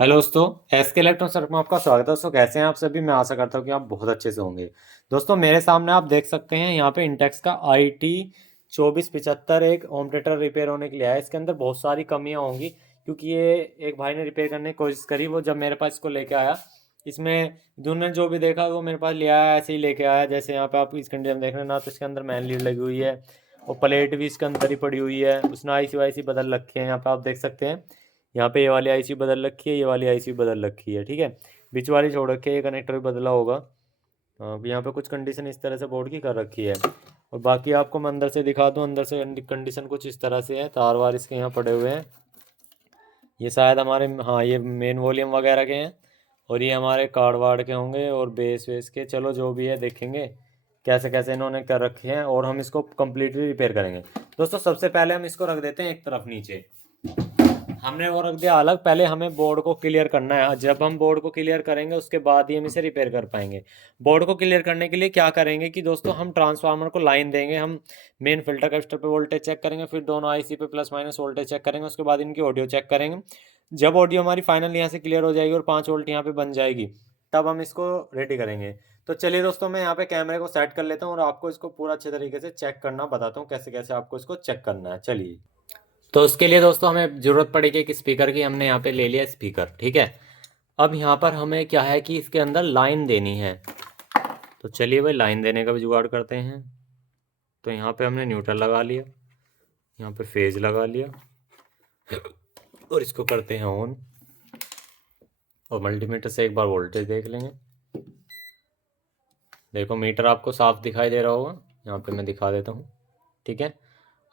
Hello दोस्तों, SK electronics circuit में आपका स्वागत है। दोस्तों कैसे हैं आप सभी। मैं आशा करता हूँ कि आप बहुत अच्छे से होंगे। दोस्तों मेरे सामने आप देख सकते हैं यहाँ पे इंटेक्स का IT 2475 एक होम थिएटर रिपेयर होने के लिए आया है। इसके अंदर बहुत सारी कमियां होंगी क्योंकि ये एक भाई ने रिपेयर करने की कोशिश करी। वो जब मेरे पास इसको लेके आया, इसमें उन्होंने जो भी देखा वो मेरे पास ले आया, ऐसे ही लेके आया। जैसे यहाँ पे आप इस कंडीशन देख रहे हैं ना, तो इसके अंदर मैन लीड लगी हुई है और प्लेट भी इसके अंदर ही पड़ी हुई है। उसने आईसी वाईसी बदल रखी है, यहाँ पे आप देख सकते हैं। यहाँ पे ये वाली आईसी बदल रखी है, ये वाली आईसी बदल रखी है, ठीक है। बीच वाली छोड़ रखी है, ये कनेक्टर भी बदला होगा। यहाँ पे कुछ कंडीशन इस तरह से बोर्ड की कर रखी है। और बाकी आपको मैं अंदर से दिखा दूँ, अंदर से कंडीशन कुछ इस तरह से है। तार वार इसके यहाँ पड़े हुए हैं। ये शायद हमारे, हाँ, ये मेन वॉल्यूम वगैरह के हैं और ये हमारे कार्ड वार्ड के होंगे और बेस वेस के। चलो जो भी है देखेंगे कैसे कैसे इन्होंने कर रखे हैं और हम इसको कम्प्लीटली रिपेयर करेंगे। दोस्तों सबसे पहले हम इसको रख देते हैं एक तरफ नीचे। हमने वो रख दिया अलग। पहले हमें बोर्ड को क्लियर करना है। जब हम बोर्ड को क्लियर करेंगे उसके बाद ही हम इसे रिपेयर कर पाएंगे। बोर्ड को क्लियर करने के लिए क्या करेंगे कि दोस्तों हम ट्रांसफार्मर को लाइन देंगे। हम मेन फिल्टर कैपेसिटर पे वोल्टेज चेक करेंगे, फिर दोनों आईसी पे प्लस माइनस वोल्टेज चेक करेंगे, उसके बाद इनकी ऑडियो चेक करेंगे। जब ऑडियो हमारी फाइनल यहाँ से क्लियर हो जाएगी और 5 वोल्ट यहाँ पे बन जाएगी, तब हम इसको रेडी करेंगे। तो चलिए दोस्तों, मैं यहाँ पे कैमरे को सेट कर लेता हूँ और आपको इसको पूरा अच्छे तरीके से चेक करना बताता हूँ कैसे कैसे आपको इसको चेक करना है। चलिए। तो उसके लिए दोस्तों हमें ज़रूरत पड़ेगी एक स्पीकर की। हमने यहाँ पे ले लिया स्पीकर, ठीक है। अब यहाँ पर हमें क्या है कि इसके अंदर लाइन देनी है। तो चलिए भाई, लाइन देने का भी जुगाड़ करते हैं। तो यहाँ पे हमने न्यूट्रल लगा लिया, यहाँ पे फेज लगा लिया और इसको करते हैं ऑन। और मल्टीमीटर से एक बार वोल्टेज देख लेंगे। देखो मीटर आपको साफ दिखाई दे रहा होगा, यहाँ पे मैं दिखा देता हूँ, ठीक है।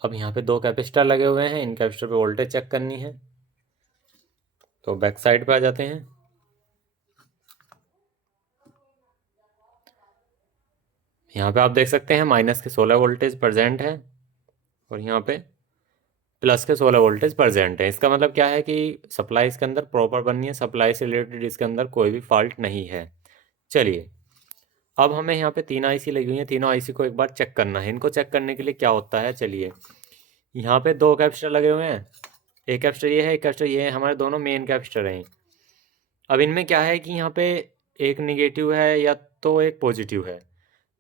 अब यहाँ पे 2 कैपेसिटर लगे हुए हैं, इन कैपेसिटर पे वोल्टेज चेक करनी है। तो बैक साइड पे आ जाते हैं। यहाँ पे आप देख सकते हैं माइनस के 16 वोल्टेज प्रेजेंट है और यहाँ पे प्लस के 16 वोल्टेज प्रेजेंट है। इसका मतलब क्या है कि सप्लाई इसके अंदर प्रॉपर बननी है। सप्लाई से रिलेटेड इसके अंदर कोई भी फॉल्ट नहीं है। चलिए, अब हमें यहाँ पे 3 आईसी लगी हुई है। तीनों आईसी को एक बार चेक करना है। इनको चेक करने के लिए क्या होता है, चलिए। यहाँ पे 2 कैपेसिटर लगे हुए हैं। एक कैपेसिटर ये है, एक कैपेसिटर ये है। हमारे दोनों मेन कैपेसिटर हैं। अब इनमें क्या है कि यहाँ पे एक निगेटिव है या तो एक पॉजिटिव है।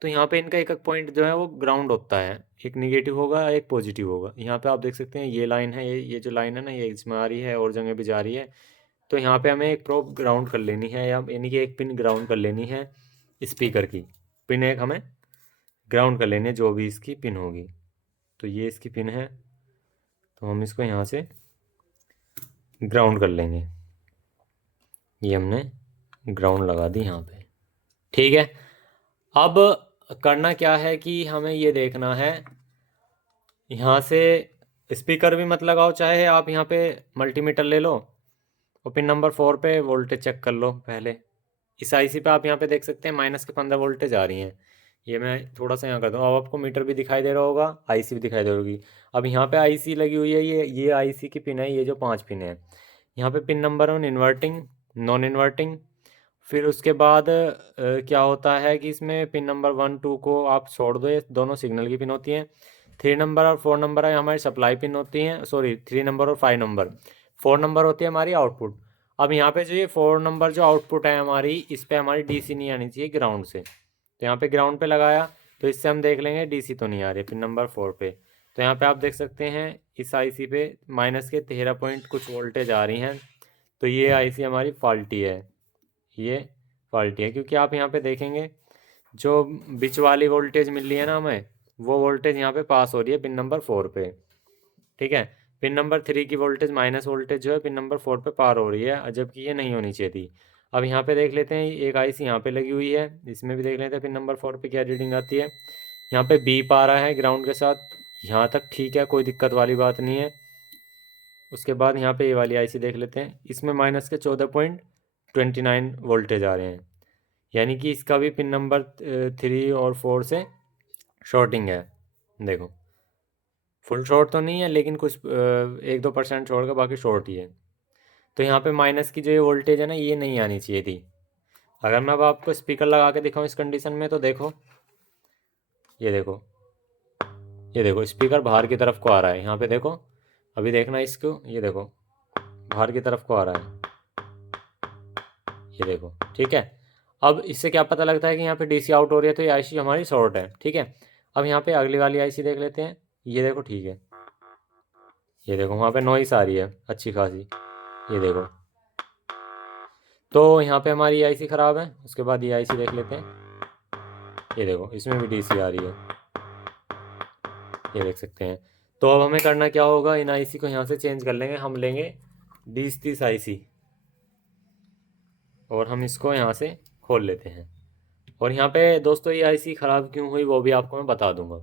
तो यहाँ पे इनका एक एक पॉइंट जो है वो ग्राउंड होता है। एक निगेटिव होगा, एक पॉजिटिव होगा। यहाँ पे आप देख सकते हैं ये लाइन है, ये जो लाइन है ना, ये इसमें आ रही है और जगह भी जा रही है। तो यहाँ पे हमें एक प्रोब ग्राउंड कर लेनी है, या यानी कि एक पिन ग्राउंड कर लेनी है। स्पीकर की पिन एक हमें ग्राउंड कर लेनी है, जो भी इसकी पिन होगी। तो ये इसकी पिन है, तो हम इसको यहाँ से ग्राउंड कर लेंगे। ये हमने ग्राउंड लगा दी यहाँ पे, ठीक है। अब करना क्या है कि हमें ये देखना है, यहाँ से स्पीकर भी मत लगाओ, चाहे आप यहाँ पे मल्टीमीटर ले लो और पिन नंबर 4 पे वोल्टेज चेक कर लो पहले। इस आईसी पे आप यहाँ पे देख सकते हैं माइनस के 15 वोल्टेज आ रही हैं। ये मैं थोड़ा सा यहाँ कर दूँ। अब आपको मीटर भी दिखाई दे रहा होगा, आईसी भी दिखाई दे रही होगी। अब यहाँ पे आईसी लगी हुई है, ये आईसी की पिन है, ये जो 5 पिन है। यहाँ पे pin number 1 inverting, non inverting. फिर उसके बाद क्या होता है कि इसमें पिन नंबर 1 2 को आप छोड़ दो, ये दोनों सिग्नल की पिन होती हैं। 3 नंबर और 4 नंबर है हमारी सप्लाई पिन होती हैं। सॉरी, 3 नंबर और 5 नंबर। 4 नंबर होती है हमारी आउटपुट। अब यहाँ पे जो ये 4 नंबर जो आउटपुट है हमारी, इस पर हमारी डीसी नहीं आनी चाहिए ग्राउंड से। तो यहाँ पे ग्राउंड पे लगाया, तो इससे हम देख लेंगे डीसी तो नहीं आ रही पिन नंबर 4 पे। तो यहाँ पे आप देख सकते हैं इस आईसी पे माइनस के 13 पॉइंट कुछ वोल्टेज आ रही हैं। तो ये आईसी हमारी फॉल्टी है, ये फॉल्टी है। क्योंकि आप यहाँ पे देखेंगे जो बीच वाली वोल्टेज मिल रही है ना हमें, वो वोल्टेज यहाँ पे पास हो रही है पिन नंबर 4 पे, ठीक है। पिन नंबर 3 की वोल्टेज माइनस वोल्टेज जो है पिन नंबर 4 पे पार हो रही है, जबकि ये नहीं होनी चाहिए थी। अब यहाँ पे देख लेते हैं, एक आईसी यहाँ पे लगी हुई है, इसमें भी देख लेते हैं पिन नंबर 4 पे क्या रीडिंग आती है। यहाँ पे बीप आ रहा है ग्राउंड के साथ, यहाँ तक ठीक है, कोई दिक्कत वाली बात नहीं है। उसके बाद यहाँ पे ये वाली आईसी देख लेते हैं, इसमें माइनस के 14.29 वोल्टेज आ रहे हैं। यानी कि इसका भी पिन नंबर 3 और 4 से शॉर्टिंग है। देखो, फुल शॉर्ट तो नहीं है, लेकिन कुछ 1-2% छोड़ कर बाकी शॉर्ट ही है। तो यहाँ पे माइनस की जो ये वोल्टेज है ना, ये नहीं आनी चाहिए थी। अगर मैं अब आपको स्पीकर लगा के दिखाऊँ इस कंडीशन में, तो देखो, ये देखो, ये देखो स्पीकर बाहर की तरफ को आ रहा है। यहाँ पे देखो, अभी देखना इसको, ये देखो बाहर की तरफ को आ रहा है। ये देखो, ठीक है। अब इससे क्या पता लगता है कि यहाँ पे डीसी आउट हो रही है, तो ये आईसी हमारी शॉर्ट है, ठीक है। अब यहाँ पे अगली वाली आईसी देख लेते हैं। ये देखो, ठीक है। ये देखो वहाँ पे नॉइस आ रही है अच्छी खासी, ये देखो। तो यहाँ पे हमारी आईसी ख़राब है। उसके बाद ये आईसी देख लेते हैं। ये देखो, इसमें भी डीसी आ रही है, ये देख सकते हैं। तो अब हमें करना क्या होगा, इन आईसी को यहाँ से चेंज कर लेंगे। हम लेंगे 20-30 आईसी और हम इसको यहाँ से खोल लेते हैं। और यहाँ पे दोस्तों ये आईसी ख़राब क्यों हुई वो भी आपको मैं बता दूंगा।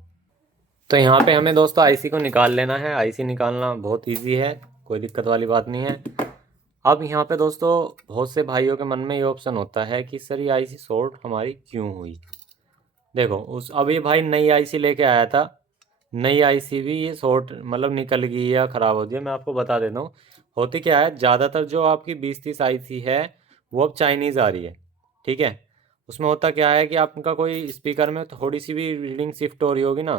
तो यहाँ पे हमें दोस्तों आईसी को निकाल लेना है। आईसी निकालना बहुत इजी है, कोई दिक्कत वाली बात नहीं है। अब यहाँ पे दोस्तों बहुत से भाइयों के मन में ये ऑप्शन होता है कि सर ये आईसी शॉर्ट हमारी क्यों हुई। देखो उस अभी भाई नई आईसी लेके आया था, नई आईसी भी ये शॉर्ट मतलब निकल गई या ख़राब हो गई है। मैं आपको बता देता हूँ होती क्या है। ज़्यादातर जो आपकी 20-30 आईसी है वो अब चाइनीज़ आ रही है, ठीक है। उसमें होता क्या है कि आपका कोई स्पीकर में थोड़ी सी भी रीडिंग शिफ्ट हो रही होगी ना,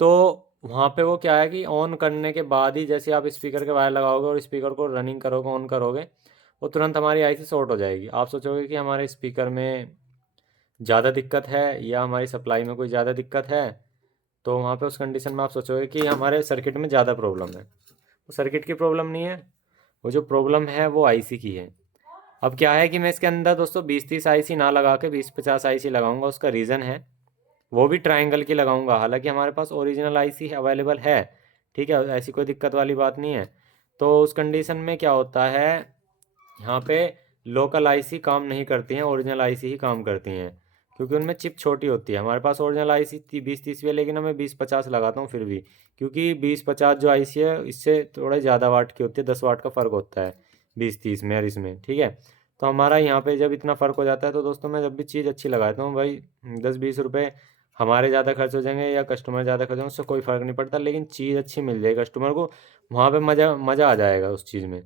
तो वहाँ पे वो क्या है कि ऑन करने के बाद ही जैसे आप स्पीकर के वायर लगाओगे और स्पीकर को रनिंग करोगे, ऑन करोगे, वो तुरंत हमारी आईसी शॉर्ट हो जाएगी। आप सोचोगे कि हमारे स्पीकर में ज़्यादा दिक्कत है या हमारी सप्लाई में कोई ज़्यादा दिक्कत है। तो वहाँ पे उस कंडीशन में आप सोचोगे कि हमारे सर्किट में ज़्यादा प्रॉब्लम है। वो सर्किट की प्रॉब्लम नहीं है, वो जो प्रॉब्लम है वो आईसी की है। अब क्या है कि मैं इसके अंदर दोस्तों 20-30 आईसी ना लगा के 20-50 आईसी लगाऊंगा। उसका रीज़न है, वो भी ट्रायंगल की लगाऊंगा। हालांकि हमारे पास ओरिजिनल आईसी अवेलेबल है, ठीक है, ऐसी कोई दिक्कत वाली बात नहीं है। तो उस कंडीशन में क्या होता है, यहाँ पे लोकल आईसी काम नहीं करती हैं, ओरिजिनल आईसी ही काम करती हैं, क्योंकि उनमें चिप छोटी होती है। हमारे पास ओरिजिनल आईसी 20-30 भी है, लेकिन मैं 20-50 लगाता हूँ फिर भी, क्योंकि 20-50 जो आईसी है इससे थोड़ा ज़्यादा वाट की होती है, 10 वाट का फ़र्क होता है 20-30 में और इसमें, ठीक है। तो हमारा यहाँ पे जब इतना फ़र्क हो जाता है तो दोस्तों मैं जब भी चीज़ अच्छी लगाता हूँ भाई, 10-20 रुपये हमारे ज़्यादा खर्च हो जाएंगे या कस्टमर ज़्यादा खर्च होंगे उससे कोई फ़र्क नहीं पड़ता, लेकिन चीज़ अच्छी मिल जाए कस्टमर को, वहाँ पे मज़ा मज़ा आ जाएगा उस चीज़ में।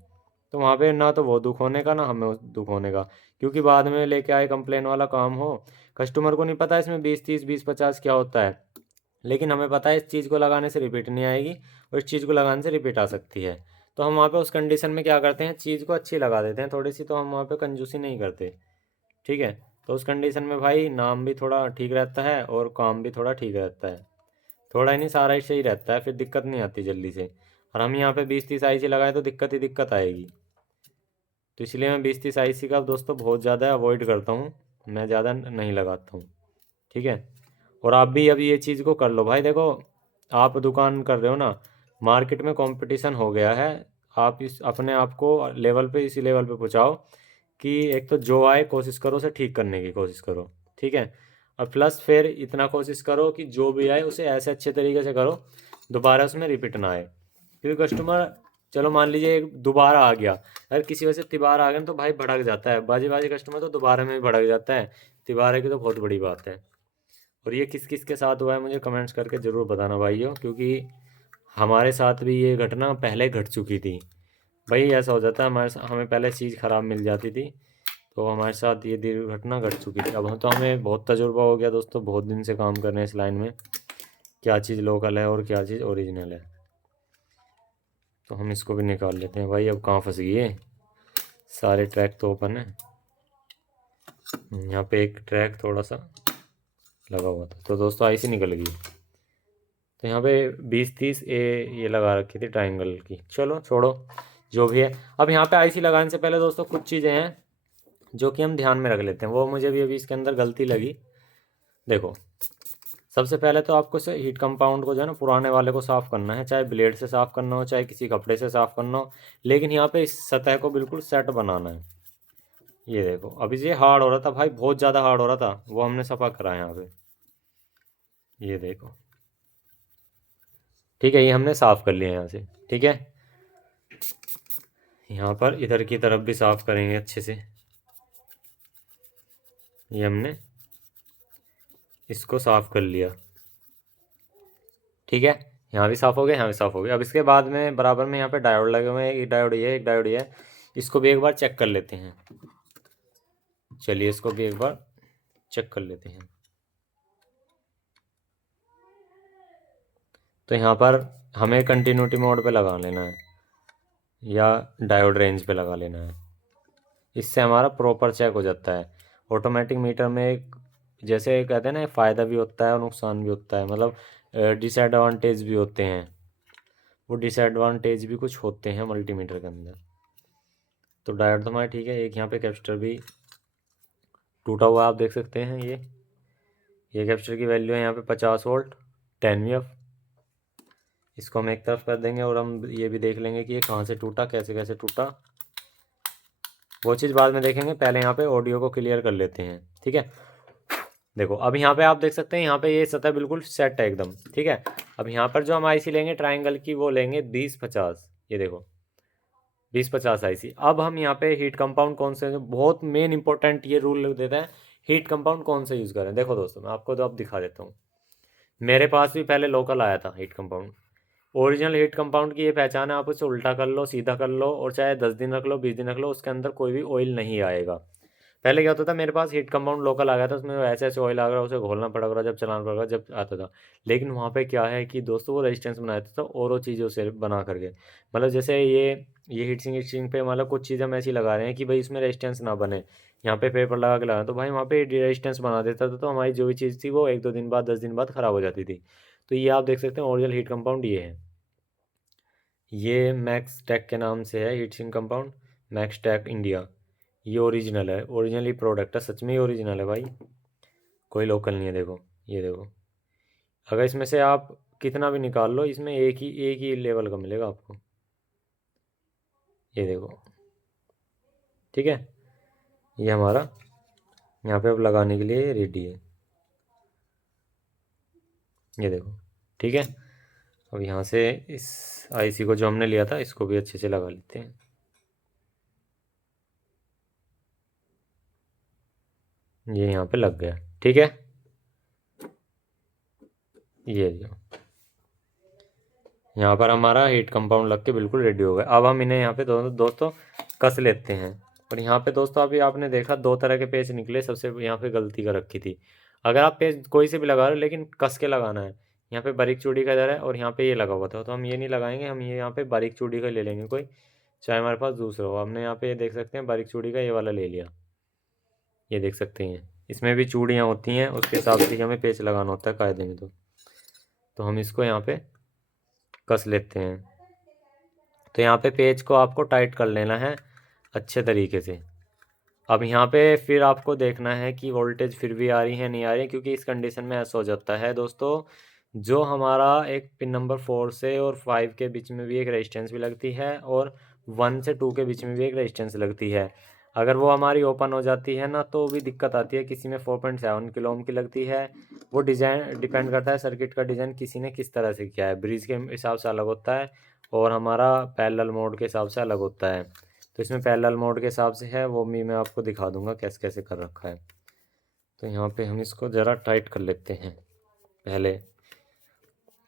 तो वहाँ पे ना तो वो दुख होने का ना हमें दुख होने का, क्योंकि बाद में लेके आए कंप्लेन वाला काम हो। कस्टमर को नहीं पता इसमें 20-30 20-50 क्या होता है, लेकिन हमें पता है इस चीज़ को लगाने से रिपीट नहीं आएगी और इस चीज़ को लगाने से रिपीट आ सकती है। तो हम वहाँ पे उस कंडीशन में क्या करते हैं, चीज़ को अच्छी लगा देते हैं थोड़ी सी, तो हम वहाँ पे कंजूसी नहीं करते, ठीक है। तो उस कंडीशन में भाई नाम भी थोड़ा ठीक रहता है और काम भी थोड़ा ठीक रहता है। थोड़ा ही नहीं, सारा ही सही रहता है, फिर दिक्कत नहीं आती जल्दी से। और हम यहाँ पे 20-30 आईसी लगाए तो दिक्कत ही दिक्कत आएगी। तो इसलिए मैं 20-30 आईसी का दोस्तों बहुत ज़्यादा अवॉइड करता हूँ, मैं ज़्यादा नहीं लगाता हूँ, ठीक है। और आप भी अब ये चीज़ को कर लो भाई। देखो आप दुकान कर रहे हो ना, मार्केट में कंपटीशन हो गया है। आप इस अपने आप को लेवल पे, इसी लेवल पे पहुँचाओ कि एक तो जो आए कोशिश करो उसे ठीक करने की कोशिश करो, ठीक है। और प्लस फिर इतना कोशिश करो कि जो भी आए उसे ऐसे अच्छे तरीके से करो दोबारा उसमें रिपीट ना आए, क्योंकि कस्टमर, चलो मान लीजिए एक दोबारा आ गया, अगर किसी वजह से तिबारा आ गया तो भाई भड़क जाता है, बाजी बाजी कस्टमर तो दोबारा में भी भड़क जाता है। तिबारा की तो बहुत बड़ी बात है। और ये किस किस के साथ हुआ है मुझे कमेंट्स करके ज़रूर बताना भाइयों, क्योंकि हमारे साथ भी ये घटना पहले घट चुकी थी। भाई ऐसा हो जाता है हमें पहले चीज़ ख़राब मिल जाती थी, तो हमारे साथ ये दुर्घटना घट चुकी थी। अब हम तो हमें बहुत तजुर्बा हो गया दोस्तों, बहुत दिन से काम कर रहे हैं इस लाइन में, क्या चीज़ लोकल है और क्या चीज़ ओरिजिनल है। तो हम इसको भी निकाल लेते हैं भाई। अब कहाँ फंस गई है, सारे ट्रैक तो ओपन है। यहाँ पे एक ट्रैक थोड़ा सा लगा हुआ था, तो दोस्तों आईसी निकल गई। तो यहाँ पे 20-30 ये लगा रखी थी ट्रायंगल की, चलो छोड़ो जो भी है। अब यहाँ पे आईसी लगाने से पहले दोस्तों कुछ चीज़ें हैं जो कि हम ध्यान में रख लेते हैं, वो मुझे भी अभी इसके अंदर गलती लगी। देखो सबसे पहले तो आपको इसे हीट कंपाउंड को जो है ना पुराने वाले को साफ़ करना है, चाहे ब्लेड से साफ़ करना हो चाहे किसी कपड़े से साफ़ करना हो, लेकिन यहाँ पे इस सतह को बिल्कुल सेट बनाना है। ये देखो अभी ये हार्ड हो रहा था भाई, बहुत ज़्यादा हार्ड हो रहा था, वो हमने सफ़ा करा है यहाँ पे, ये देखो, ठीक है। ये हमने साफ़ कर लिया यहाँ से, ठीक है। यहाँ पर इधर की तरफ भी साफ़ करेंगे अच्छे से। ये हमने इसको साफ़ कर लिया, ठीक है। यहाँ भी साफ़ हो गया, यहाँ भी साफ़ हो गया। अब इसके बाद में बराबर में यहाँ पे डायोड लगे हुए हैं, एक डायोड ये है एक डायोड ये है, इसको भी एक बार चेक कर लेते हैं। चलिए इसको भी एक बार चेक कर लेते हैं। तो यहाँ पर हमें कंटिन्यूटी मोड पे लगा लेना है या डायोड रेंज पे लगा लेना है। इससे हमारा प्रॉपर चेक हो जाता है। ऑटोमेटिक मीटर में एक जैसे कहते हैं ना, फ़ायदा भी होता है और नुकसान भी होता है, मतलब डिसएडवांटेज भी होते हैं। वो डिसएडवांटेज भी कुछ होते हैं मल्टीमीटर के अंदर। तो डायोड तो हमारा ठीक है। एक यहाँ पे कैपेसिटर भी टूटा हुआ आप देख सकते हैं। ये कैपेसिटर की वैल्यू है यहाँ पे 50 वोल्ट 10 वी एफ। इसको हम एक तरफ कर देंगे और हम ये भी देख लेंगे कि ये कहाँ से टूटा, कैसे कैसे टूटा। वो चीज़ बाद में देखेंगे, पहले यहाँ पे ऑडियो को क्लियर कर लेते हैं। ठीक है, देखो अब यहाँ पे आप देख सकते हैं, यहाँ पे ये सतह बिल्कुल सेट है एकदम। ठीक है, अब यहाँ पर जो हम आईसी लेंगे ट्रायंगल की, वो लेंगे 2050। ये देखो 2050 आईसी। अब हम यहाँ पे हीट कंपाउंड कौन से, बहुत मेन इंपॉर्टेंट ये रूल देता है, हीट कंपाउंड कौन से यूज़ करें। देखो दोस्तों, मैं आपको तो अब दिखा देता हूँ। मेरे पास भी पहले लोकल आया था heat compound. Original heat compound की ये पहचान है, आप उसे उल्टा कर लो, सीधा कर लो, और चाहे 10 दिन रख लो, 20 दिन रख लो, उसके अंदर कोई भी ऑयल नहीं आएगा। पहले क्या होता था, मेरे पास हीट कंपाउंड लोकल आ गया था, उसमें ऐसे ऐसे ऑयल आ गया, उसे घोलना पड़ा रहा जब चलाना पड़ा जब आता था। लेकिन वहाँ पे क्या है कि दोस्तों, वो रेजिस्टेंस बनाया था और वो चीज़ों से बना करके, मतलब जैसे ये हीट सिंक पे मतलब कुछ चीज़ें हम ऐसी लगा रहे हैं कि भाई इसमें रेजिस्टेंस ना बने, यहाँ पे पेपर लगा के लगा, तो भाई वहाँ पे रेजिस्टेंस बना देता था, तो हमारी जो भी चीज़ थी वो 1-2 दिन बाद, 10 दिन बाद ख़राब हो जाती थी। तो ये आप देख सकते हैं ओरिजिनल हीट कंपाउंड ये है। ये मैक्स टेक के नाम से है heat sink compound, Max Tech India. ये ओरिजिनल है, ओरिजिनली प्रोडक्ट है, सच में ही ओरिजिनल है भाई, कोई लोकल नहीं है। देखो ये देखो, अगर इसमें से आप कितना भी निकाल लो, इसमें एक ही लेवल का मिलेगा आपको। ये देखो, ठीक है, ये हमारा यहाँ पे अब लगाने के लिए रेडी है। ये देखो, ठीक है। अब यहाँ से इस आईसी को जो हमने लिया था, इसको भी अच्छे से लगा लेते हैं। ये यहाँ पे लग गया, ठीक है। ये जो यहाँ पर हमारा हीट कंपाउंड लग के बिल्कुल रेडी हो गया। अब हम इन्हें यहाँ पे दोस्तों कस लेते हैं। और यहाँ पे दोस्तों अभी आपने देखा 2 तरह के पेच निकले, सबसे यहाँ पे गलती कर रखी थी। अगर आप पेच कोई से भी लगा रहे हो, लेकिन कस के लगाना है। यहाँ पे बारीक चूड़ी का इधर है और यहाँ पे ये लगा हुआ था, तो हम ये नहीं लगाएंगे, हम ये यहाँ पे बारीक चूड़ी का ले लेंगे कोई, चाहे हमारे पास दूसरा हो। हमने यहाँ पे ये देख सकते हैं बारीक चूड़ी का ये वाला ले लिया। ये देख सकते हैं, इसमें भी चूड़ियाँ होती हैं, उसके हिसाब से ही हमें पेच लगाना होता है कायदे में। तो हम इसको यहाँ पे कस लेते हैं। तो यहाँ पे पेज को आपको टाइट कर लेना है अच्छे तरीके से। अब यहाँ पे फिर आपको देखना है कि वोल्टेज फिर भी आ रही है नहीं आ रही है, क्योंकि इस कंडीशन में ऐसा हो जाता है दोस्तों, जो हमारा एक पिन नंबर 4 से और 5 के बीच में भी एक रेजिस्टेंस भी लगती है, और 1 से 2 के बीच में भी एक रेजिस्टेंस लगती है। अगर वो हमारी ओपन हो जाती है ना, तो भी दिक्कत आती है। किसी में 4.7 किलो ओम की लगती है। वो डिज़ाइन डिपेंड करता है, सर्किट का डिज़ाइन किसी ने किस तरह से किया है, ब्रिज के हिसाब से अलग होता है और हमारा पैरेलल मोड के हिसाब से अलग होता है। तो इसमें पैरेलल मोड के हिसाब से है, वो भी मैं आपको दिखा दूंगा कैसे कैसे कर रखा है। तो यहाँ पे हम इसको ज़रा टाइट कर लेते हैं पहले।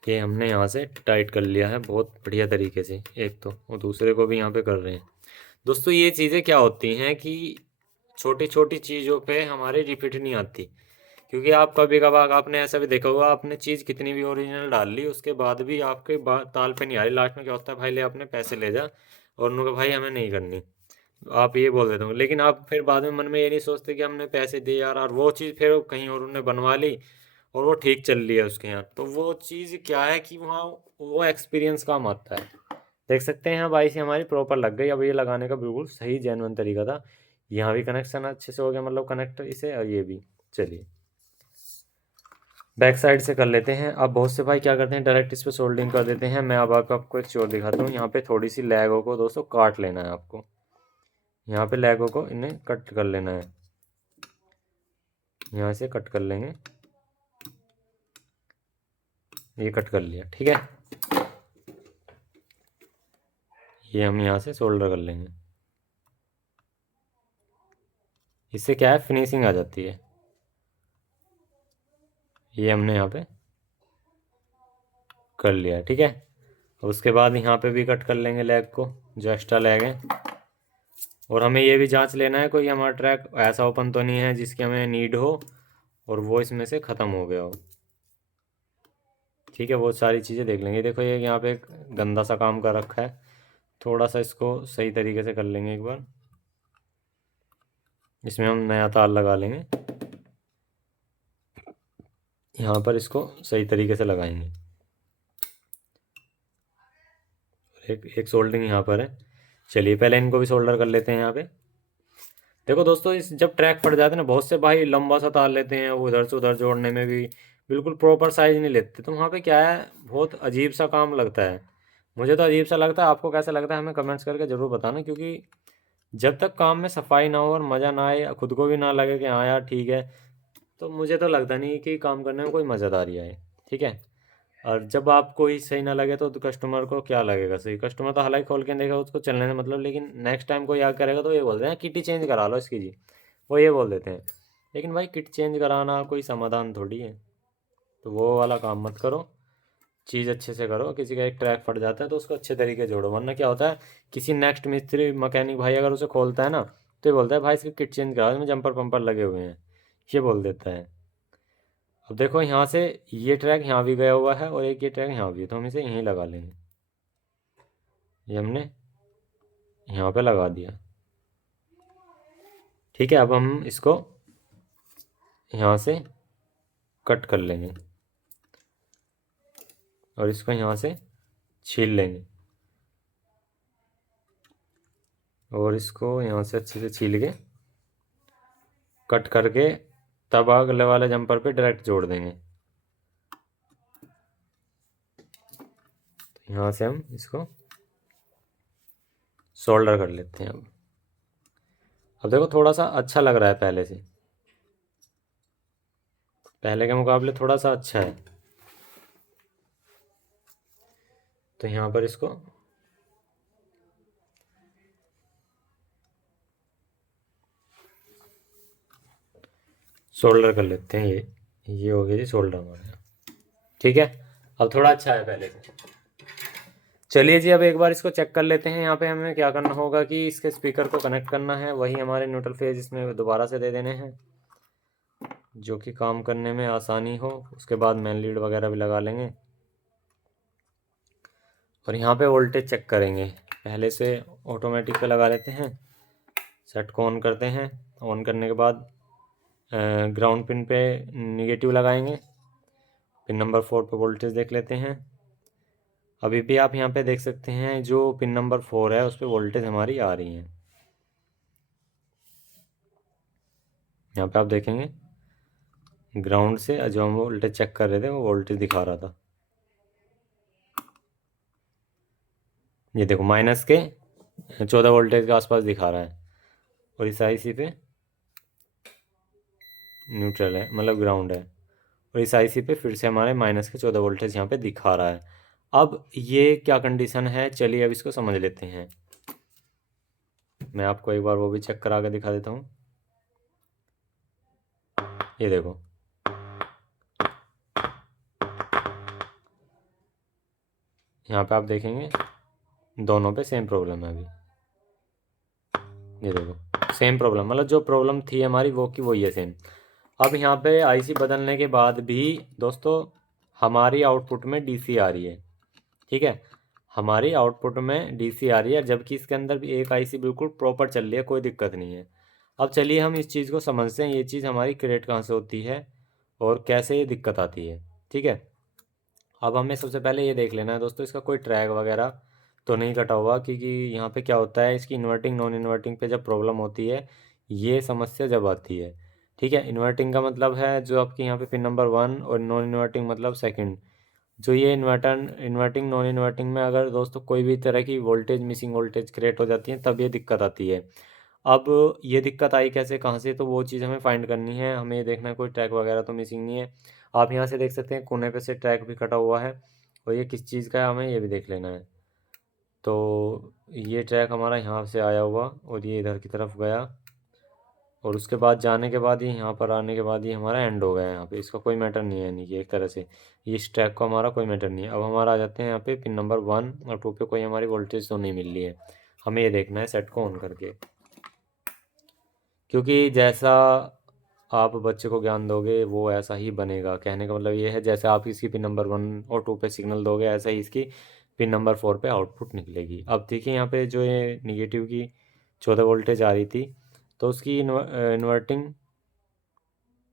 ये हमने यहाँ से टाइट कर लिया है बहुत बढ़िया तरीके से, एक तो, और दूसरे को भी यहाँ पे कर रहे हैं। दोस्तों ये चीज़ें क्या होती हैं कि छोटी छोटी चीज़ों पे हमारे रिपीट नहीं आती, क्योंकि आप कभी कभार आपने ऐसा भी देखा होगा, आपने चीज़ कितनी भी ओरिजिनल डाल ली, उसके बाद भी आपके ताल पे नहीं आ रही, लास्ट में क्या होता है, भाई ले अपने पैसे ले जा, और उन्होंने भाई हमें नहीं करनी, आप ये बोल देते हो। लेकिन आप फिर बाद में मन में ये नहीं सोचते कि हमने पैसे दिए यार, और वो चीज़ फिर कहीं और उन्होंने बनवा ली और वो ठीक चल रही है उसके यहाँ। तो वो चीज़ क्या है कि वहाँ वो एक्सपीरियंस काम आता है। देख सकते हैं अब आईसी हमारी प्रॉपर लग गई। अब ये लगाने का बिल्कुल सही जेन्युइन तरीका था। यहाँ भी कनेक्शन अच्छे से हो गया, मतलब कनेक्ट इसे, और ये भी। चलिए बैक साइड से कर लेते हैं। अब बहुत से भाई क्या करते हैं, डायरेक्ट इस पर सोल्डिंग कर देते हैं। मैं अब आपको एक चोर दिखाता हूँ। यहाँ पे थोड़ी सी लैगों को दोस्तों काट लेना है आपको। यहाँ पे लैगों को इन्हें कट कर लेना है, यहाँ से कट कर लेंगे। ये कट कर लिया, ठीक है। ये हम यहाँ से सोल्डर कर लेंगे। इससे क्या है, फिनिशिंग आ जाती है। ये हमने यहाँ पे कर लिया, ठीक है। उसके बाद यहाँ पे भी कट कर लेंगे लैग को, जो एक्स्ट्रा लैग है। और हमें ये भी जांच लेना है कोई हमारा ट्रैक ऐसा ओपन तो नहीं है जिसकी हमें नीड हो और वो इसमें से ख़त्म हो गया हो, ठीक है। वो सारी चीज़ें देख लेंगे। देखो ये यहाँ पे एक गंदा सा काम कर रखा है, थोड़ा सा इसको सही तरीके से कर लेंगे एक बार। इसमें हम नया तार लगा लेंगे, यहाँ पर इसको सही तरीके से लगाएंगे। एक सोल्डरिंग यहाँ पर है। चलिए पहले इनको भी सोल्डर कर लेते हैं यहाँ पे। देखो दोस्तों, इस जब ट्रैक फट जाते हैं ना, बहुत से भाई लंबा सा तार लेते हैं, वो उधर से उधर जोड़ने में भी बिल्कुल प्रॉपर साइज नहीं लेते, तो वहाँ पे क्या है, बहुत अजीब सा काम लगता है। मुझे तो अजीब सा लगता है, आपको कैसा लगता है हमें कमेंट्स करके ज़रूर बताना, क्योंकि जब तक काम में सफाई ना हो और मज़ा ना आए, खुद को भी ना लगे कि हाँ यार ठीक है, तो मुझे तो लगता नहीं कि काम करने में कोई मज़ेदारी आए। ठीक है। और जब आपको ही सही ना लगे तो कस्टमर को क्या लगेगा सही, कस्टमर तो हालांकि खोल के देखेगा, उसको चलने से मतलब, लेकिन नेक्स्ट टाइम कोई याद करेगा तो ये बोलते हैं किटी चेंज करा लो इसकी जी, वो ये बोल देते हैं। लेकिन भाई किट चेंज कराना कोई समाधान थोड़ी है, तो वो वाला काम मत करो, चीज़ अच्छे से करो। किसी का एक ट्रैक फट जाता है तो उसको अच्छे तरीके जोड़ो, वरना क्या होता है, किसी नेक्स्ट मिस्त्री मैकेनिक भाई अगर उसे खोलता है ना, तो ये बोलता है भाई इसकी किट चेंज करा, इसमें जंपर पंपर लगे हुए हैं, ये बोल देता है। अब देखो यहाँ से ये ट्रैक यहाँ भी गया हुआ है और एक ये ट्रैक यहाँ भी है, तो हम इसे यहीं लगा लेंगे। ये हमने यहाँ पे लगा दिया। ठीक है, अब हम इसको यहाँ से कट कर लेंगे और इसको यहाँ से छील लेंगे, और इसको यहाँ से अच्छे से छील के कट करके तब अगले वाले जंपर पे डायरेक्ट जोड़ देंगे। यहाँ से हम इसको सोल्डर कर लेते हैं। अब देखो थोड़ा सा अच्छा लग रहा है पहले से, पहले के मुकाबले थोड़ा सा अच्छा है। तो यहाँ पर इसको सोल्डर कर लेते हैं। ये हो गया जी सोल्डर हमारे यहाँ। ठीक है, अब थोड़ा अच्छा है पहले से। चलिए जी, अब एक बार इसको चेक कर लेते हैं। यहाँ पे हमें क्या करना होगा कि इसके स्पीकर को कनेक्ट करना है, वही हमारे न्यूट्रल फेज इसमें दोबारा से दे देने हैं, जो कि काम करने में आसानी हो। उसके बाद मेन लीड वगैरह भी लगा लेंगे और यहाँ पे वोल्टेज चेक करेंगे। पहले से ऑटोमेटिक पे लगा लेते हैं, सेट को ऑन करते हैं। ऑन करने के बाद ग्राउंड पिन पे निगेटिव लगाएंगे, पिन नंबर 4 पे वोल्टेज देख लेते हैं। अभी भी आप यहाँ पे देख सकते हैं जो पिन नंबर 4 है उस पर वोल्टेज हमारी आ रही है। यहाँ पे आप देखेंगे ग्राउंड से जो हम वोल्टेज चेक कर रहे थे वो वोल्टेज दिखा रहा था। ये देखो माइनस के 14 वोल्टेज के आसपास दिखा रहा है, और इस आईसी पे न्यूट्रल है, मतलब ग्राउंड है, और इस आईसी पे फिर से हमारे माइनस के 14 वोल्टेज यहाँ पे दिखा रहा है। अब ये क्या कंडीशन है, चलिए अब इसको समझ लेते हैं। मैं आपको एक बार वो भी चेक करा के दिखा देता हूँ। ये देखो, यहाँ पे आप देखेंगे दोनों पे सेम प्रॉब्लम है अभी। ये देखो सेम प्रॉब्लम, मतलब जो प्रॉब्लम थी हमारी वो की वही है सेम। अब यहाँ पे आईसी बदलने के बाद भी दोस्तों हमारी आउटपुट में डीसी आ रही है। ठीक है, हमारी आउटपुट में डीसी आ रही है, जबकि इसके अंदर भी एक आईसी बिल्कुल प्रॉपर चल रही है, कोई दिक्कत नहीं है। अब चलिए हम इस चीज़ को समझते हैं, ये चीज़ हमारी क्रिएट कहाँ से होती है और कैसे ये दिक्कत आती है। ठीक है, अब हमें सबसे पहले ये देख लेना है दोस्तों, इसका कोई ट्रैक वगैरह तो नहीं कटा हुआ, क्योंकि यहाँ पे क्या होता है, इसकी इन्वर्टिंग नॉन इन्वर्टिंग पे जब प्रॉब्लम होती है, ये समस्या जब आती है। ठीक है, इन्वर्टिंग का मतलब है जो आपकी यहाँ पे पिन नंबर 1, और नॉन इन्वर्टिंग मतलब सेकंड। जो ये इन्वर्टिंग नॉन इन्वर्टिंग में अगर दोस्तों कोई भी तरह की वोल्टेज मिसिंग वोल्टेज क्रिएट हो जाती है, तब ये दिक्कत आती है। अब ये दिक्कत आई कैसे, कहाँ से, तो वो चीज़ हमें फाइंड करनी है। हमें ये देखना है कोई ट्रैक वगैरह तो मिसिंग नहीं है। आप यहाँ से देख सकते हैं कोने पे से ट्रैक भी कटा हुआ है, और ये किस चीज़ का है हमें ये भी देख लेना है। तो ये ट्रैक हमारा यहाँ से आया हुआ और ये इधर की तरफ गया, और उसके बाद जाने के बाद ये यहाँ पर आने के बाद ये हमारा एंड हो गया है। यहाँ पे इसका कोई मैटर नहीं है, यानी कि एक तरह से ये इस ट्रैक को हमारा कोई मैटर नहीं है। अब हमारा आ जाते हैं यहाँ पे पिन नंबर 1 और 2 पे कोई हमारी वोल्टेज तो नहीं मिल रही है। हमें ये देखना है सेट को ऑन करके, क्योंकि जैसा आप बच्चे को ज्ञान दोगे वो ऐसा ही बनेगा। कहने का मतलब ये है, जैसे आप इसकी पिन नंबर 1 और 2 पे सिग्नल दोगे, ऐसा ही इसकी पिन नंबर 4 पे आउटपुट निकलेगी। अब देखिए यहाँ पे जो ये निगेटिव की 14 वोल्टेज आ रही थी, तो उसकी इन्वर्टिंग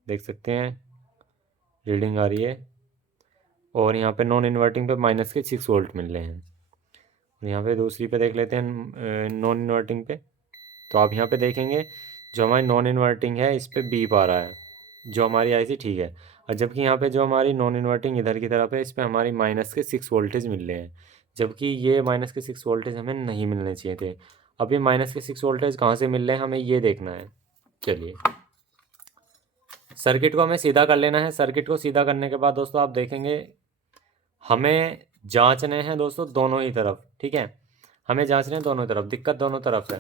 देख सकते हैं रीडिंग आ रही है, और यहाँ पे नॉन इन्वर्टिंग पे माइनस के 6 वोल्ट मिल रहे हैं। यहाँ पे दूसरी पे देख लेते हैं नॉन इन्वर्टिंग पे। तो आप यहाँ पे देखेंगे जो हमारी नॉन इन्वर्टिंग है इस पर बीप आ रहा है, जो हमारी आई सी ठीक है। और जबकि यहाँ पे जो हमारी नॉन इन्वर्टिंग इधर की तरफ है इस पर हमारी माइनस के 6 वोल्टेज मिल रहे हैं, जबकि ये माइनस के 6 वोल्टेज हमें नहीं मिलने चाहिए थे। अब ये माइनस के 6 वोल्टेज कहाँ से मिल रहे हैं हमें ये देखना है। चलिए सर्किट को हमें सीधा कर लेना है। सर्किट को सीधा करने के बाद दोस्तों आप देखेंगे हमें जांचने हैं दोस्तों दोनों ही तरफ, ठीक है। हमें जांचने हैं दोनों तरफ, दिक्कत दोनों तरफ है।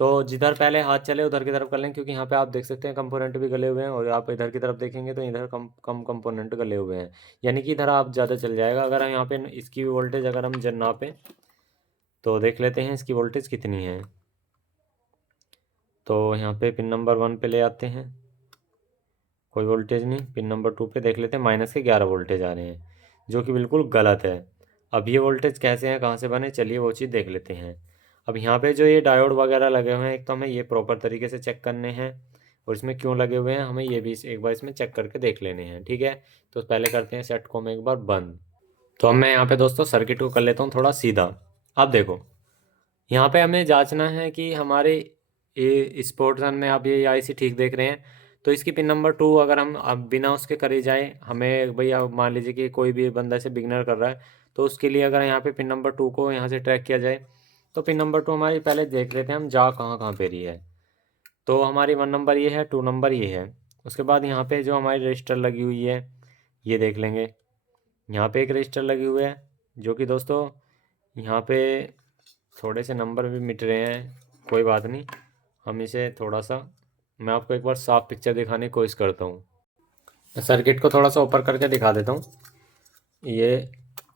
तो जिधर पहले हाथ चले उधर की तरफ कर लें, क्योंकि यहाँ पे आप देख सकते हैं कंपोनेंट भी गले हुए हैं, और आप इधर की तरफ देखेंगे तो इधर कम कम कंपोनेंट गले हुए हैं, यानी कि इधर आप ज़्यादा चल जाएगा। अगर हम यहाँ पे इसकी वोल्टेज अगर हम जन नापें तो देख लेते हैं इसकी वोल्टेज कितनी है। तो यहाँ पे पिन नंबर 1 पे ले आते हैं, कोई वोल्टेज नहीं। पिन नंबर 2 पे देख लेते हैं माइनस के 11 वोल्टेज आ रहे हैं, जो कि बिल्कुल गलत है। अब ये वोल्टेज कैसे हैं, कहाँ से बने, चलिए वो चीज़ देख लेते हैं। अब यहाँ पे जो ये डायोड वगैरह लगे हुए हैं, एक तो हमें ये प्रॉपर तरीके से चेक करने हैं, और इसमें क्यों लगे हुए हैं हमें ये भी एक बार इसमें चेक करके देख लेने हैं, ठीक है। तो पहले करते हैं सेट को हम एक बार बंद। तो अब मैं यहाँ पे दोस्तों सर्किट को कर लेता हूँ थोड़ा सीधा। अब देखो यहाँ पे हमें जांचना है कि हमारे इस पोर्शन में आप ये आईसी ठीक देख रहे हैं। तो इसकी पिन नंबर 2 अगर हम अब बिना उसके करे जाए, हमें भैया मान लीजिए कि कोई भी बंदा से बिगनर कर रहा है, तो उसके लिए अगर यहाँ पे पिन नंबर 2 को यहाँ से ट्रैक किया जाए, तो पिन नंबर 2 हमारी पहले देख लेते हैं हम जा कहाँ कहाँ पे रही है। तो हमारी 1 नंबर ये है, 2 नंबर ये है। उसके बाद यहाँ पे जो हमारी रजिस्टर लगी हुई है ये देख लेंगे। यहाँ पे एक रजिस्टर लगी हुई है, जो कि दोस्तों यहाँ पे थोड़े से नंबर भी मिट रहे हैं, कोई बात नहीं। हम इसे थोड़ा सा, मैं आपको एक बार साफ पिक्चर दिखाने की कोशिश करता हूँ। सर्किट को थोड़ा सा ऊपर करके दिखा देता हूँ, ये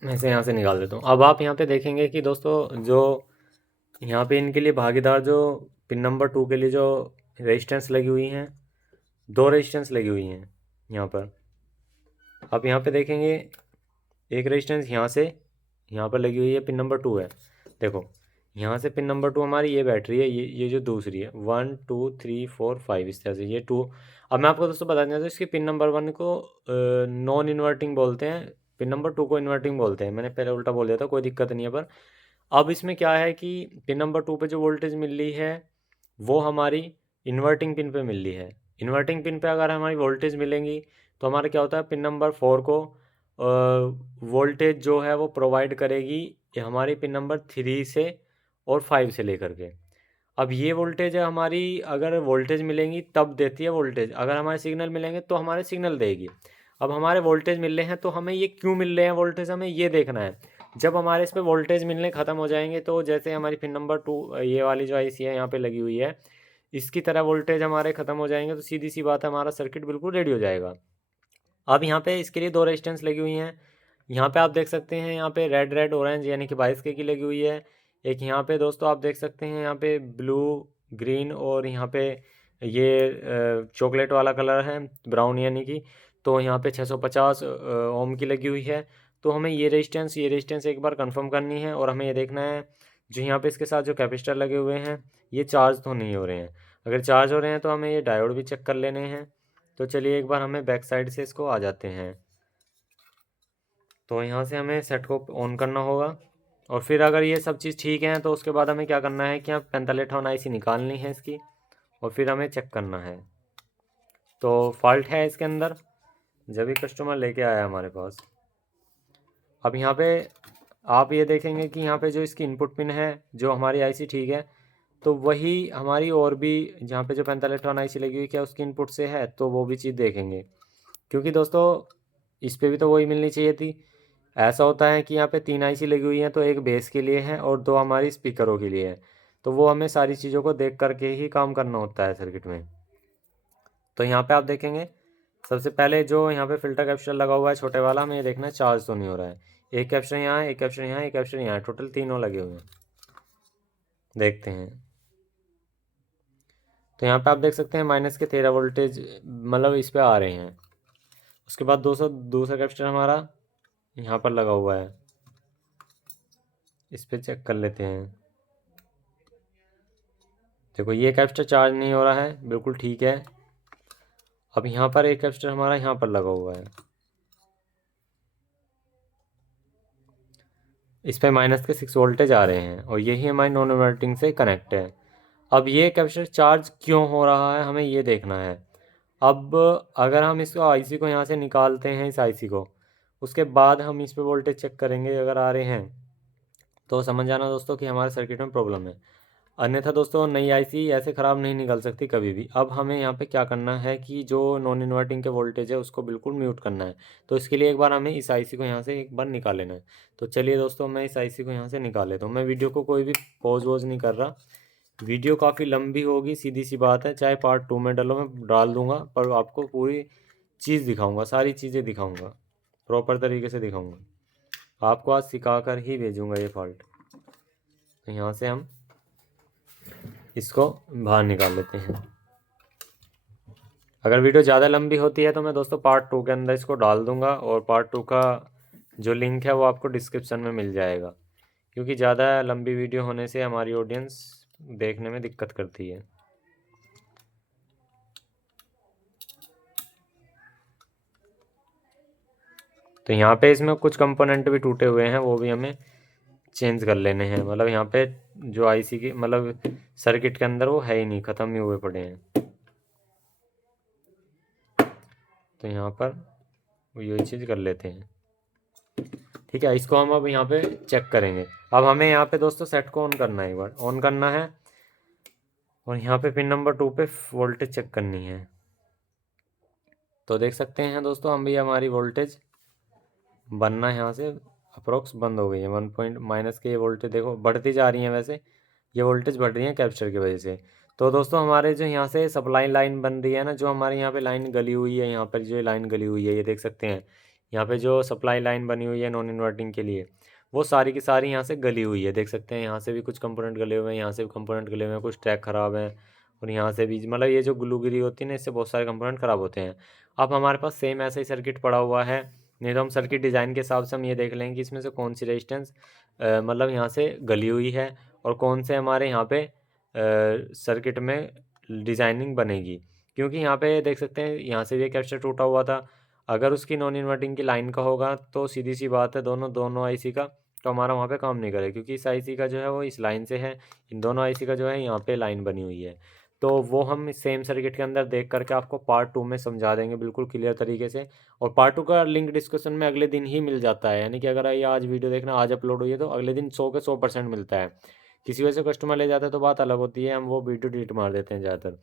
मैं इसे यहाँ से निकाल देता हूँ। अब आप यहाँ पे देखेंगे कि दोस्तों जो यहाँ पे इनके लिए भागीदार जो पिन नंबर 2 के लिए जो रेजिस्टेंस लगी हुई हैं, 2 रेजिस्टेंस लगी हुई हैं यहाँ पर। आप यहाँ पे देखेंगे एक रेजिस्टेंस यहाँ से यहाँ पर लगी हुई है, पिन नंबर 2 है। देखो यहाँ से पिन नंबर 2 हमारी ये बैटरी है, ये जो दूसरी है 1 2 3 4 5 इस तरह से ये 2। अब मैं आपको दोस्तों बता दें तो इसकी पिन नंबर 1 को नॉन इन्वर्टिंग बोलते हैं, पिन नंबर 2 को इन्वर्टिंग बोलते हैं। मैंने पहले उल्टा बोल दिया था, कोई दिक्कत नहीं है। पर अब इसमें क्या है कि पिन नंबर 2 पे जो वोल्टेज मिल रही है वो हमारी इन्वर्टिंग पिन पे मिल रही है। इन्वर्टिंग पिन पे अगर हमारी वोल्टेज मिलेंगी तो हमारा क्या होता है, पिन नंबर 4 को वोल्टेज जो है वो प्रोवाइड करेगी ये हमारी पिन नंबर 3 से और 5 से लेकर के। अब ये वोल्टेज है हमारी, अगर वोल्टेज मिलेंगी तब देती है वोल्टेज, अगर हमारे सिग्नल मिलेंगे तो हमारे सिग्नल देगी। अब हमारे वोल्टेज मिल रहे हैं तो हमें ये क्यों मिल रहे हैं वोल्टेज, हमें ये देखना है। जब हमारे इस पर वोल्टेज मिलने ख़त्म हो जाएंगे, तो जैसे हमारी पिन नंबर 2 ये वाली जो आईसी है यहाँ पे लगी हुई है, इसकी तरह वोल्टेज हमारे ख़त्म हो जाएंगे, तो सीधी सी बात है हमारा सर्किट बिल्कुल रेडी हो जाएगा। अब यहाँ पे इसके लिए 2 रेजिस्टेंस लगी हुई हैं। यहाँ पे आप देख सकते हैं यहाँ पे रेड रेड ऑरेंज यानी कि 22K की लगी हुई है। एक यहाँ पे दोस्तों आप देख सकते हैं यहाँ पे ब्लू ग्रीन, और यहाँ पे ये चॉकलेट वाला कलर है ब्राउन यानी कि। तो यहाँ पे 650 ओम की लगी हुई है। तो हमें ये रेजिस्टेंस एक बार कंफर्म करनी है, और हमें ये देखना है जो यहाँ पे इसके साथ जो कैपेसिटर लगे हुए हैं ये चार्ज तो नहीं हो रहे हैं। अगर चार्ज हो रहे हैं तो हमें ये डायोड भी चेक कर लेने हैं। तो चलिए एक बार हमें बैक साइड से इसको आ जाते हैं। तो यहाँ से हमें सेट को ऑन करना होगा, और फिर अगर ये सब चीज़ ठीक है तो उसके बाद हमें क्या करना है कि यहाँ 45 आईसी निकालनी है इसकी, और फिर हमें चेक करना है। तो फॉल्ट है इसके अंदर, जब ही कस्टमर लेके आया हमारे पास। अब यहाँ पे आप ये देखेंगे कि यहाँ पे जो इसकी इनपुट पिन है जो हमारी आईसी ठीक है, तो वही हमारी और भी जहाँ पे जो 45 आईसी लगी हुई क्या उसकी इनपुट से है, तो वो भी चीज़ देखेंगे, क्योंकि दोस्तों इस पे भी तो वही मिलनी चाहिए थी। ऐसा होता है कि यहाँ पे 3 आईसी लगी हुई हैं, तो एक बेस के लिए है और 2 हमारी स्पीकरों के लिए है। तो वो हमें सारी चीज़ों को देख करके ही काम करना होता है सर्किट में। तो यहाँ पे आप देखेंगे सबसे पहले जो यहाँ पे फिल्टर कैप्चर लगा हुआ है छोटे वाला, हमें ये देखना है चार्ज तो नहीं हो रहा है। एक कैप्चर यहाँ है, एक कैप्चर यहाँ है, एक कैप्चर यहाँ है, टोटल तीनों लगे हुए हैं। देखते हैं तो यहाँ पे आप देख सकते हैं माइनस के 13 वोल्टेज मतलब इस पे आ रहे हैं। उसके बाद दूसरा कैपेसिटर हमारा यहाँ पर लगा हुआ है, इस पे चेक कर लेते हैं। देखो ये कैपेसिटर चार्ज नहीं हो रहा है, बिल्कुल ठीक है। अब यहाँ पर एक कैपेसिटर हमारा यहाँ पर लगा हुआ है, इस पर माइनस के 6 वोल्टेज आ रहे हैं और यही हमारी नॉन इन्वर्टिंग से कनेक्ट है। अब ये कैपेसिटर चार्ज क्यों हो रहा है हमें ये देखना है। अब अगर हम इसको आईसी को यहाँ से निकालते हैं, इस आईसी को, उसके बाद हम इस पर वोल्टेज चेक करेंगे, अगर आ रहे हैं तो समझ जाना दोस्तों कि हमारे सर्किट में प्रॉब्लम है। अन्यथा दोस्तों नई आईसी ऐसे ख़राब नहीं निकल सकती कभी भी। अब हमें यहाँ पे क्या करना है कि जो नॉन इन्वर्टिंग के वोल्टेज है उसको बिल्कुल म्यूट करना है। तो इसके लिए एक बार हमें इस आईसी को यहाँ से एक बार निकाल लेना है। तो चलिए दोस्तों मैं इस आईसी को यहाँ से निकाल लेता हूँ। मैं वीडियो को कोई भी पॉज वॉज नहीं कर रहा, वीडियो काफ़ी लंबी होगी, सीधी सी बात है। चाहे पार्ट 2 में डालो, मैं डाल दूंगा, पर आपको पूरी चीज़ दिखाऊंगा, सारी चीज़ें दिखाऊंगा, प्रॉपर तरीके से दिखाऊंगा। आपको आज सिखा कर ही भेजूंगा ये फॉल्ट। तो यहाँ से हम इसको बाहर निकाल लेते हैं। अगर वीडियो ज़्यादा लंबी होती है तो मैं दोस्तों पार्ट 2 के अंदर इसको डाल दूंगा, और पार्ट 2 का जो लिंक है वो आपको डिस्क्रिप्शन में मिल जाएगा, क्योंकि ज़्यादा लंबी वीडियो होने से हमारी ऑडियंस देखने में दिक्कत करती है। तो यहाँ पे इसमें कुछ कंपोनेंट भी टूटे हुए हैं, वो भी हमें चेंज कर लेने हैं। मतलब यहाँ पे जो आईसी की मतलब सर्किट के अंदर वो है ही नहीं, ख़त्म ही हुए पड़े हैं। तो यहाँ पर ये चीज़ कर लेते हैं, ठीक है। इसको हम अब यहाँ पे चेक करेंगे। अब हमें यहाँ पे दोस्तों सेट को ऑन करना है, एक बार ऑन करना है, और यहाँ पे पिन नंबर 2 पे वोल्टेज चेक करनी है। तो देख सकते हैं दोस्तों हम भी, हमारी वोल्टेज बनना यहाँ से अप्रोक्स बंद हो गई है। 1 पॉइंट माइनस के ये वोल्टेज देखो बढ़ती जा रही है, वैसे ये वोल्टेज बढ़ रही है कैप्चर की वजह से। तो दोस्तों हमारे जो यहाँ से सप्लाई लाइन बन रही है ना, जो हमारे यहाँ पे लाइन गली हुई है, यहाँ पर जो लाइन गली हुई है ये देख सकते हैं, यहाँ पे जो सप्लाई लाइन बनी हुई है नॉन इन्वर्टिंग के लिए, वो सारी की सारी यहाँ से गली हुई है। देख सकते हैं यहाँ से भी कुछ कंपोनेंट गले हुए हैं, यहाँ से भी कंपोनेंट गले हुए हैं, कुछ ट्रैक ख़राब हैं, और यहाँ से भी मतलब ये जो ग्लू गिरी होती है ना, इससे बहुत सारे कंपोनेंट ख़राब होते हैं। अब हमारे पास सेम ऐसा ही सर्किट पड़ा हुआ है, नहीं तो हम सर्किट डिज़ाइन के हिसाब से हम ये देख लेंगे कि इसमें से कौन सी रेजिस्टेंस मतलब यहाँ से गली हुई है, और कौन से हमारे यहाँ पे सर्किट में डिज़ाइनिंग बनेगी। क्योंकि यहाँ पे देख सकते हैं यहाँ से भी एक कैपेसिटर टूटा हुआ था, अगर उसकी नॉन इन्वर्टिंग की लाइन का होगा तो सीधी सी बात है दोनों दोनों आईसी का तो हमारा वहाँ पे काम नहीं करेगा, क्योंकि इस आईसी का जो है वो इस लाइन से है, इन दोनों आईसी का जो है यहाँ पे लाइन बनी हुई है। तो वो हम सेम सर्किट के अंदर देख करके आपको पार्ट 2 में समझा देंगे बिल्कुल क्लियर तरीके से। और पार्ट 2 का लिंक डिस्क्रिप्शन में अगले दिन ही मिल जाता है, यानी कि अगर ये आज वीडियो देखना आज अपलोड हुई है तो अगले दिन 100 के 100% मिलता है। किसी वजह से कस्टमर ले जाता है तो बात अलग होती है, हम वो वीडियो डिलीट मार देते हैं ज़्यादातर,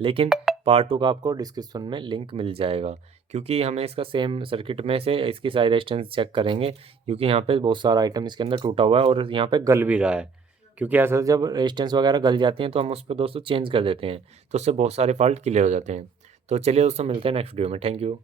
लेकिन पार्ट 2 का आपको डिस्क्रिप्शन में लिंक मिल जाएगा। क्योंकि हमें इसका सेम सर्किट में से इसकी सारी रेजिस्टेंस चेक करेंगे, क्योंकि यहाँ पे बहुत सारा आइटम इसके अंदर टूटा हुआ है और यहाँ पे गल भी रहा है। क्योंकि ऐसा जब रेजिस्टेंस वगैरह गल जाती हैं तो हम उस पर दोस्तों चेंज कर देते हैं, तो उससे बहुत सारे फॉल्ट क्लियर हो जाते हैं। तो चलिए दोस्तों मिलते हैं नेक्स्ट वीडियो में, थैंक यू।